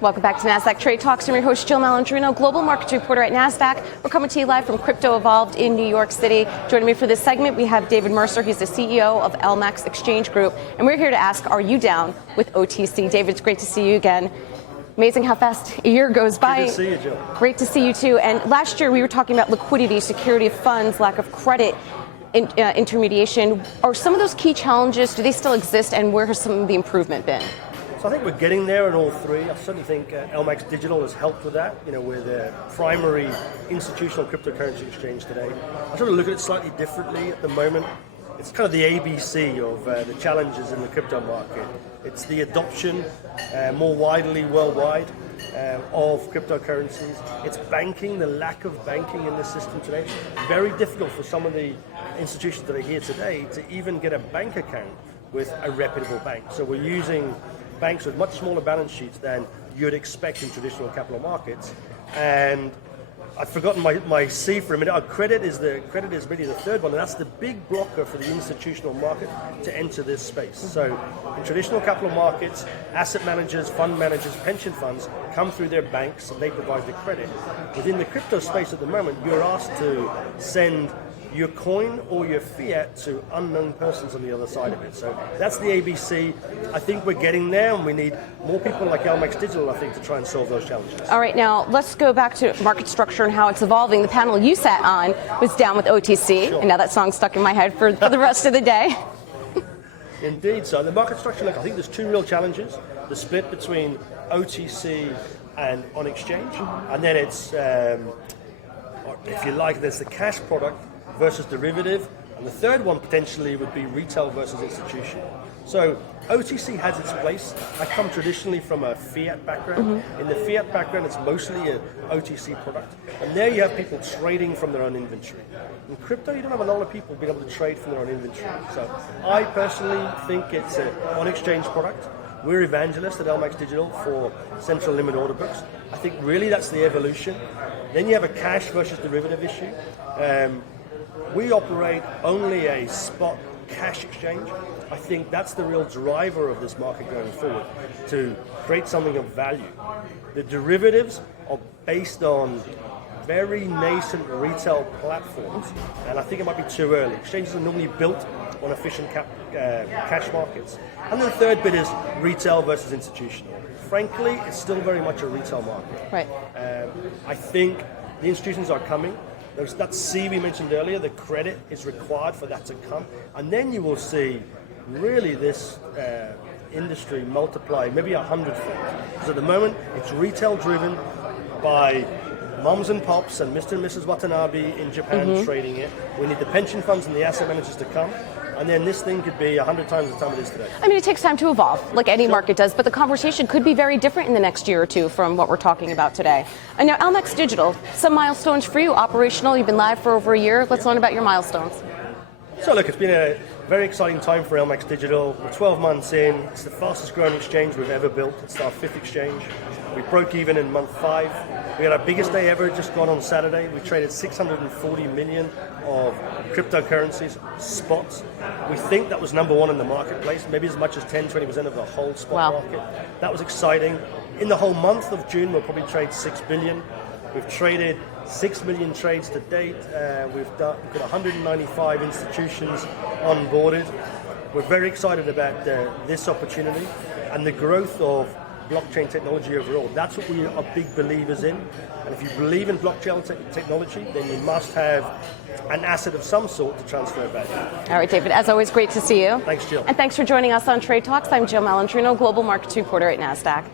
Welcome back to Nasdaq Trade Talks. I'm your host, Jill Malandrino, global markets reporter at Nasdaq. We're coming to you live from Crypto Evolved in New York City. Joining me for this segment, we have David Mercer. He's the CEO of LMAX Exchange Group. And we're here to ask, are you down with OTC? David, it's great to see you again. Amazing how fast a year goes by. Good to see you, Jill. Great to see you, too. And last year, we were talking about liquidity, security of funds, lack of credit, intermediation. Are some of those key challenges, do they still exist, and where has some of the improvement been? So I think we're getting there in all three. I certainly think LMAX Digital has helped with that. You know, we're the primary institutional cryptocurrency exchange today. I sort of look at it slightly differently at the moment. It's kind of the ABC of the challenges in the crypto market. It's the adoption more widely worldwide of cryptocurrencies. It's banking, the lack of banking in the system today. Very difficult for some of the institutions that are here today to even get a bank account with a reputable bank. So we're using banks with much smaller balance sheets than you'd expect in traditional capital markets. And I've forgotten my C for a minute. Credit is really the third one, and that's the big blocker for the institutional market to enter this space. So in traditional capital markets, asset managers, fund managers, pension funds come through their banks and they provide the credit. Within the crypto space at the moment, you're asked to send your coin or your fiat to unknown persons on the other side of it. So that's the ABC. I think we're getting there, and we need more people like LMAX Digital, I think, to try and solve those challenges. All right, now let's go back to market structure and how it's evolving. The panel you sat on was down with OTC, Sure. and now that song's stuck in my head for the rest of the day. Indeed. So the market structure, look, I think there's two real challenges. The split between OTC and on exchange, and then it's, if you like, there's the cash product versus derivative, and the third one potentially would be retail versus institutional. So OTC has its place. I come traditionally from a fiat background. In the fiat background, it's mostly an OTC product, and there you have people trading from their own inventory. In crypto, you don't have a lot of people being able to trade from their own inventory. So I personally think it's an on-exchange product. We're evangelists at LMAX Digital for central limit order books. I think really that's the evolution. Then you have a cash versus derivative issue. We operate only a spot cash exchange. I think that's the real driver of this market going forward, to create something of value. The derivatives are based on very nascent retail platforms, and I think it might be too early. Exchanges are normally built on efficient cash markets. And then the third bit is retail versus institutional. Frankly, it's still very much a retail market. Right. I think the institutions are coming. There's that C we mentioned earlier, the credit is required for that to come. And then you will see really this industry multiply maybe 100-fold. Because at the moment, it's retail driven by moms and pops and Mr. and Mrs. Watanabe in Japan trading it. We need the pension funds and the asset managers to come. And then this thing could be 100 times the time it is today. I mean, it takes time to evolve, like any market does, but the conversation could be very different in the next year or two from what we're talking about today. And now, LMAX Digital, some milestones for you, operational. You've been live for over a year. Let's learn about your milestones. So look, it's been a very exciting time for LMAX Digital. We're 12 months in. It's the fastest growing exchange we've ever built. It's our 5th exchange. We broke even in month 5. We had our biggest day ever just gone on Saturday. We traded 640 million of cryptocurrencies, spots. We think that was number 1 in the marketplace, maybe as much as 10-20% of the whole spot market. That was exciting. In the whole month of June, we'll probably trade 6 billion. We've traded 6 million trades to date. We've got 195 institutions onboarded. We're very excited about this opportunity and the growth of blockchain technology overall. That's what we are big believers in. And if you believe in blockchain technology, then you must have an asset of some sort to transfer value. All right, David, as always, great to see you. Thanks, Jill. And thanks for joining us on Trade Talks. I'm Jill Malandrino, global markets reporter at Nasdaq.